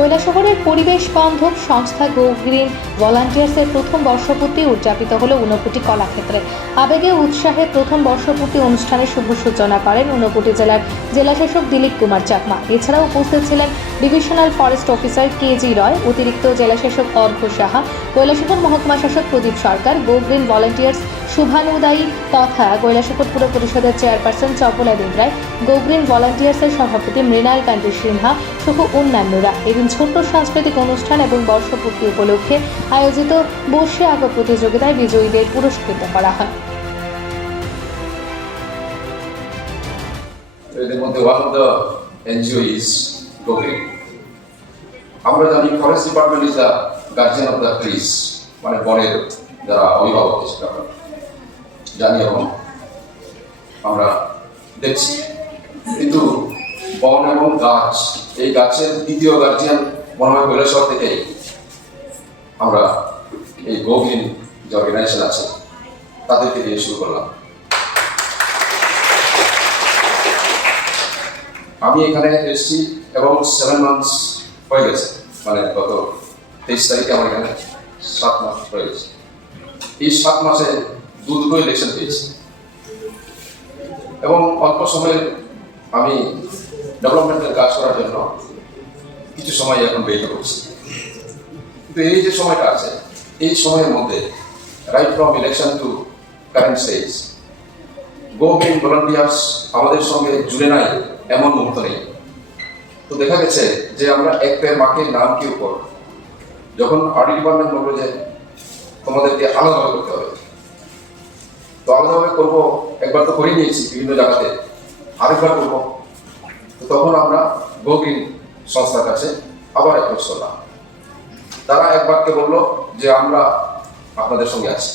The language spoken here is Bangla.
কৈলাসহরের পরিবেশ বান্ধব সংস্থা গো গ্রিন ভলান্টিয়ার্সের প্রথম বর্ষপূর্তি উদযাপিত হল ঊনকোটি কলাক্ষেত্রে। আবেগে উৎসাহে প্রথম বর্ষপূর্তি অনুষ্ঠানে শুভ সূচনা করেন ঊনকোটি জেলার জেলাশাসক দিলীপ কুমার চাকমা। এছাড়াও উপস্থিত ছিলেন divisional forest officer K G Roy, অতিরিক্ত জেলাশাসক অর্ঘ্য সাহা কৈলাসহর মহকুমা শাসক প্রদীপ সরকার গো গ্রিন ভলান্টিয়ার্স শুভানুদায়ী তথা কৈলাসহর পুর পরিষদের chairperson Chapala Debroy go green ভলান্টিয়ার্সের সভাপতি মৃণাল কান্তি সিনহা সহ অন্যান্যরা। এদিন ছোট্ট সাংস্কৃতিক অনুষ্ঠান এবং বর্ষপূর্তি উপলক্ষে আয়োজিত বর্ষে আঁকা প্রতিযোগিতায় বিজয়ীদের পুরস্কৃত করা হয়। আমরা জানি ফরেস্ট ডিপার্টমেন্ট গার্জিয়ান অফ মানে বনের যারা অভিভাবক জানি এবং আমরা দেখছি। কিন্তু বন এবং গাছ, এই গাছের দ্বিতীয় গার্জিয়ান মনে হয় কৈলাসহর থেকেই আমরা এই গভীর যে অর্গানাইজেশন আছে তাদেরকে দিয়ে শুরু করলাম। আমি এখানে এসেছি এবং সেভেন মান্থস হয়ে গেছে মানে গত তেইশ তারিখে আমার এখানে সাত মাস হয়ে গেছে। এই সাত মাসে দু দুটো ইলেকশন পেয়েছি। এবং অল্প সময়ে আমি ডেভেলপমেন্টের কাজ করার জন্য কিছু সময় এখন ব্যয় করছি। কিন্তু এই যে সময়টা আছে, এই সময়ের মধ্যে right from election to current stage go green volunteers আমাদের সঙ্গে জুড়ে নাই, এমন মুহূর্ত নেই। তো দেখা গেছে যে আমরা এক পেয়ের মাকে নাম কি উপর, যখন আর্টি ডিপার্টমেন্ট বলল যে তোমাদেরকে আলাদাভাবে করতে হবে। তো আলাদাভাবে করব, একবার তো করে নিয়েছি বিভিন্ন জায়গাতে। আরেকবার করব তখন আমরা গগিন সংস্থার কাছে আবার একবার চললাম তারা একবারকে বলল যে আমরা আপনাদের সঙ্গে আছি।